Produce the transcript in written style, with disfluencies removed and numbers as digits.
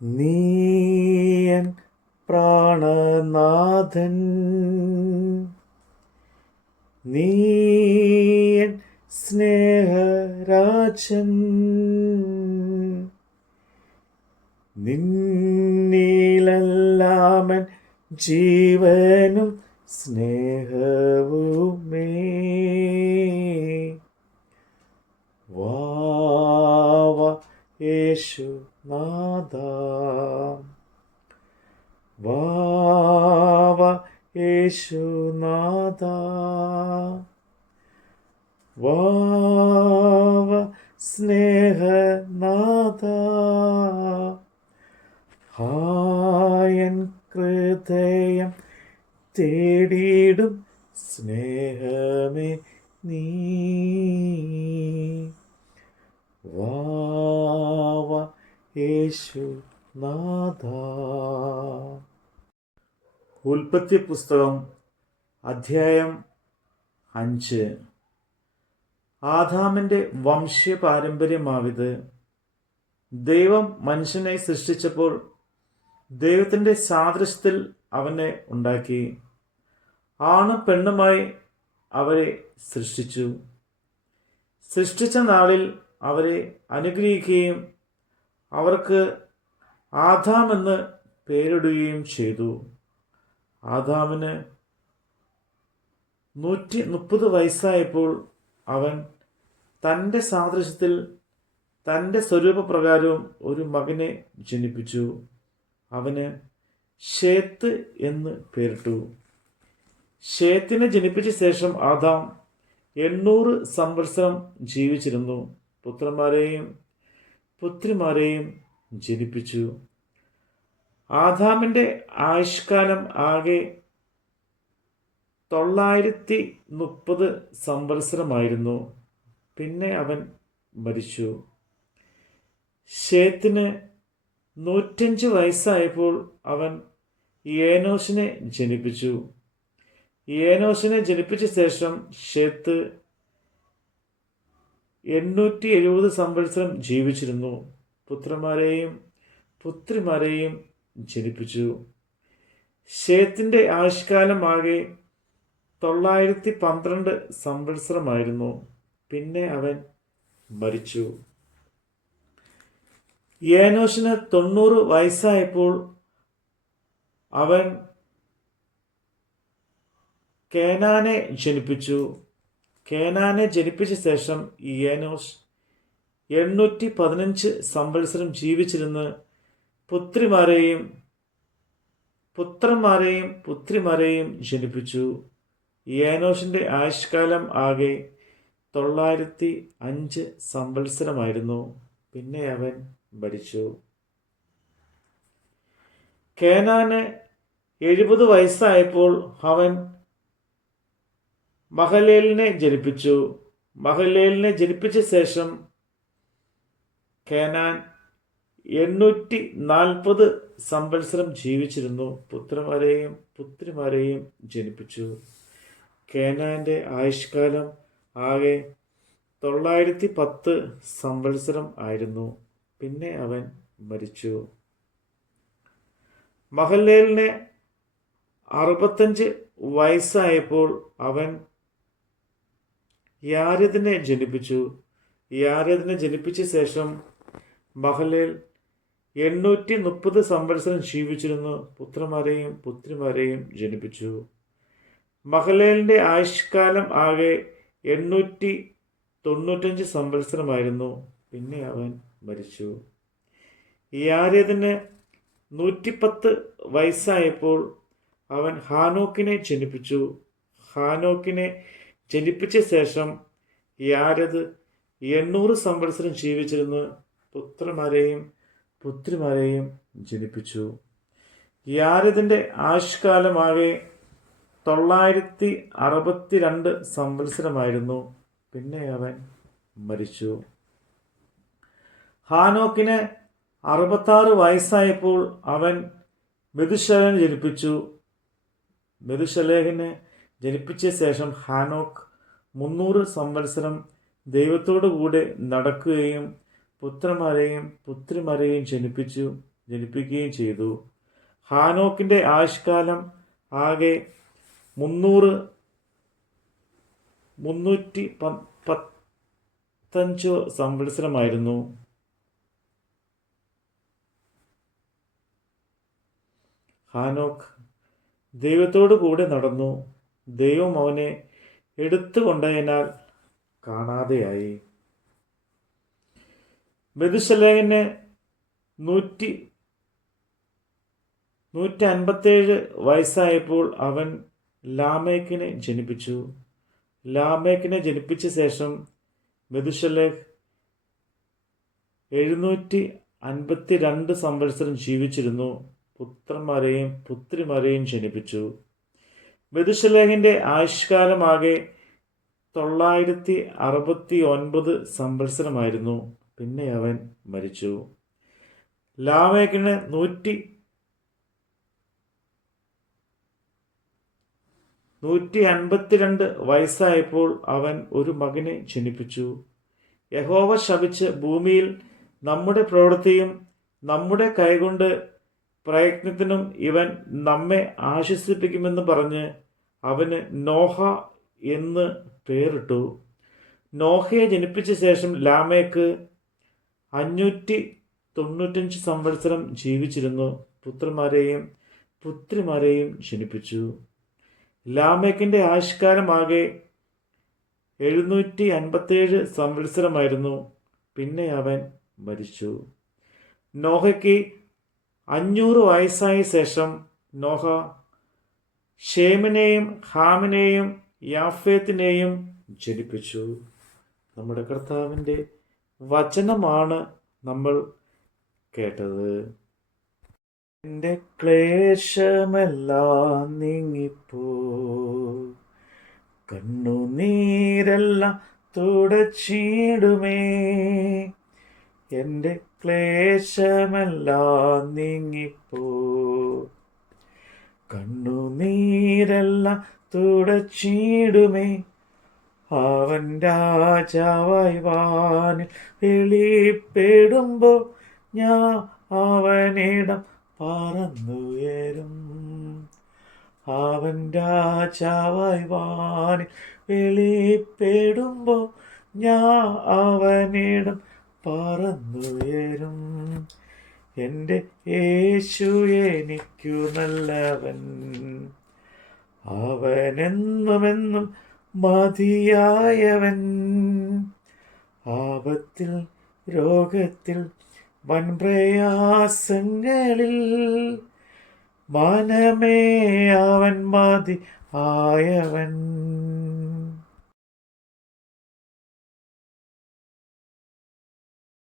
നീയൻ പ്രാണനാഥൻ, നീയൻ സ്നേഹരാജൻ, നിന്നിലെല്ലാമൻ ജീവനും സ്നേഹവുമേ. വാവ യേശുനാഥ, വാവ യേശുനാഥ, വാവ സ്നേഹനാഥ, ഹായൻ ഹൃദയം തേടിയിടും സ്നേഹമേ നീ. വാവ യേശുനാഥ. ഉൽപ്പത്തി പുസ്തകം അധ്യായം 5. ആദാമിൻ്റെ വംശീയ പാരമ്പര്യമാവിത്. ദൈവം മനുഷ്യനെ സൃഷ്ടിച്ചപ്പോൾ ദൈവത്തിൻ്റെ സാദൃശ്യത്തിൽ അവനെ ഉണ്ടാക്കി. ആണും പെണ്ണുമായി അവരെ സൃഷ്ടിച്ചു. സൃഷ്ടിച്ച നാളിൽ അവരെ അനുഗ്രഹിക്കുകയും അവർക്ക് ആദാം എന്ന് പേരിടുകയും ചെയ്തു. ആദാമിന് 130 വയസ്സായപ്പോൾ അവൻ തൻ്റെ സാദൃശ്യത്തിൽ തൻ്റെ സ്വരൂപപ്രകാരവും ഒരു മകനെ ജനിപ്പിച്ചു. അവന് ശേത്ത് എന്ന് പേരിട്ടു. ശേത്തിനെ ജനിപ്പിച്ച ശേഷം ആദാം 800 സംവത്സരം ജീവിച്ചിരുന്നു. പുത്രന്മാരെയും പുത്രിമാരെയും ജനിപ്പിച്ചു. ആദാമിൻ്റെ ആയുഷ്കാലം ആകെ 930 സംവത്സരമായിരുന്നു. പിന്നെ അവൻ മരിച്ചു. ശേത്തിന് 105 വയസ്സായപ്പോൾ അവൻ ഏനോശിനെ ജനിപ്പിച്ചു. ഏനോശിനെ ജനിപ്പിച്ച ശേഷം ശേത്ത് 870 സംവത്സരം ജീവിച്ചിരുന്നു. പുത്രന്മാരെയും പുത്രിമാരെയും ജനിപ്പിച്ചു. ശേത്തിൻ്റെ ആയുഷ്കാലം ആകെ 912 സംവത്സരമായിരുന്നു. പിന്നെ അവൻ മരിച്ചു. ഏനോശിന് 90 വയസ്സായപ്പോൾ അവൻ കേനാനെ ജനിപ്പിച്ചു. കേനാനെ ജനിപ്പിച്ച ശേഷം ഏനോശ് 815 സംവത്സരം ജീവിച്ചിരുന്ന് പുത്രന്മാരെയും പുത്രിമാരെയും ജനിപ്പിച്ചു. ഏനോഷിൻ്റെ ആയുഷ്കാലം ആകെ 905 സംവത്സരമായിരുന്നു. പിന്നെ അവൻ മരിച്ചു. കേനാന് 70 വയസ്സായപ്പോൾ അവൻ മഹലേലിനെ ജനിപ്പിച്ചു. മഹലേലിനെ ജനിപ്പിച്ച ശേഷം കേനാൻ 840 സംവത്സരം ജീവിച്ചിരുന്നു. പുത്രന്മാരെയും പുത്രിമാരെയും ജനിപ്പിച്ചു. കേനാന്റെ ആയുഷ്കാലം ആകെ 910 സംവത്സരം ആയിരുന്നു. പിന്നെ അവൻ മരിച്ചു. മഹലേലിന് 65 വയസ്സായപ്പോൾ അവൻ യാരെദിനെ ജനിപ്പിച്ചു. യാരെദിനെ ജനിപ്പിച്ച ശേഷം മഹലേൽ 830 സംവത്സരം ജീവിച്ചിരുന്നു. പുത്രന്മാരെയും പുത്രിമാരെയും ജനിപ്പിച്ചു. മഹലേലിൻ്റെ ആയുഷ്കാലം ആകെ 895 സംവത്സരമായിരുന്നു. പിന്നെ അവൻ മരിച്ചു. യാരെദിന് 110 വയസ്സായപ്പോൾ അവൻ ഹാനോക്കിനെ ജനിപ്പിച്ചു. ഹാനോക്കിനെ ജനിപ്പിച്ച ശേഷം യാരെദ് 800 സംവത്സരം ജീവിച്ചിരുന്ന് പുത്രന്മാരെയും പുത്രിമാരെയും ജനിപ്പിച്ചു. യാരെദിൻ്റെ ആയുഷ്കാലമാകെ 962 സംവത്സരമായിരുന്നു. പിന്നെ അവൻ മരിച്ചു. ഹാനോക്കിന് 66 വയസ്സായപ്പോൾ അവൻ മെതുശലേഹിനെ ജനിപ്പിച്ചു. മെതുശലേഹിനെ ജനിപ്പിച്ച ശേഷം ഹാനോക്ക് 300 സംവത്സരം ദൈവത്തോടു കൂടെ നടക്കുകയും പുത്രന്മാരെയും പുത്രിമാരെയും ജനിപ്പിച്ചു. ജനിപ്പിക്കുകയും ചെയ്തു. ഹാനോക്കിൻ്റെ ആയുഷ്കാലം ആകെ 315 സംവത്സരമായിരുന്നു. ഹാനോക്ക് ദൈവത്തോടു കൂടെ നടന്നു. ദൈവം അവനെ എടുത്തുകൊണ്ടതിനാൽ കാണാതെയായി. മെഥൂശലഹിന് 157 വയസ്സായപ്പോൾ അവൻ ലാമേക്കിനെ ജനിപ്പിച്ചു. ലാമേക്കിനെ ജനിപ്പിച്ച ശേഷം മെഥൂശലഹ് 752 സംവത്സരം ജീവിച്ചിരുന്നു. പുത്രന്മാരെയും പുത്രിമാരെയും ജനിപ്പിച്ചു. മെഥൂശലഹിൻ്റെ ആയുഷ്കാലമാകെ 969 സംവത്സരമായിരുന്നു. പിന്നെ അവൻ മരിച്ചു. ലാമേക്കിന് 152 വയസ്സായപ്പോൾ അവൻ ഒരു മകനെ ജനിപ്പിച്ചു. യഹോവ ശപിച്ച് ഭൂമിയിൽ നമ്മുടെ പ്രവൃത്തിയും നമ്മുടെ കൈകൊണ്ട് പ്രയത്നത്തിനും ഇവൻ നമ്മെ ആശ്വസിപ്പിക്കുമെന്ന് പറഞ്ഞ് അവന് നോഹ എന്ന് പേരിട്ടു. നോഹയെ ജനിപ്പിച്ച ശേഷം ലാമേക്ക് 595 സംവത്സരം ജീവിച്ചിരുന്നു. പുത്രന്മാരെയും പുത്രിമാരെയും ജനിപ്പിച്ചു. ലാമേക്കിൻ്റെ ആയുഷ്കാലമാകെ 757 സംവത്സരമായിരുന്നു. പിന്നെ അവൻ മരിച്ചു. നോഹയ്ക്ക് 500 വയസ്സായ ശേഷം നോഹ ഷേമിനെയും ഹാമിനെയും യാഫേത്തിനെയും ജനിപ്പിച്ചു. നമ്മുടെ കർത്താവിൻ്റെ വചനമാണ് നമ്മൾ കേട്ടത്. എൻ്റെ ക്ലേശമെല്ലാം നീങ്ങിപ്പോ, കണ്ണുനീരെല്ലാം തുടച്ചിടുമേ. എൻ്റെ ക്ലേശമെല്ലാം നീങ്ങിപ്പോ, കണ്ണുനീരെല്ലാം തുടച്ചിടുമേ. അവൻ രാജാവായി വാനിൽ വെളിപ്പെടുമ്പോൾ ഞാൻ അവനിടം പറന്നുയരും. അവൻ രാജാവായി വാനിൽ വെളിപ്പെടുമ്പോൾ ഞാൻ അവനിടം പറന്നുയരും. എൻ്റെ യേശു എനിക്കു നല്ലവൻ, അവനെന്നുമെന്നും മതിയായവൻ. ആപത്തിൽ രോഗത്തിൽ വൻപ്രയാസങ്ങളിൽ മനമേ അവൻ മതി ആയവൻ.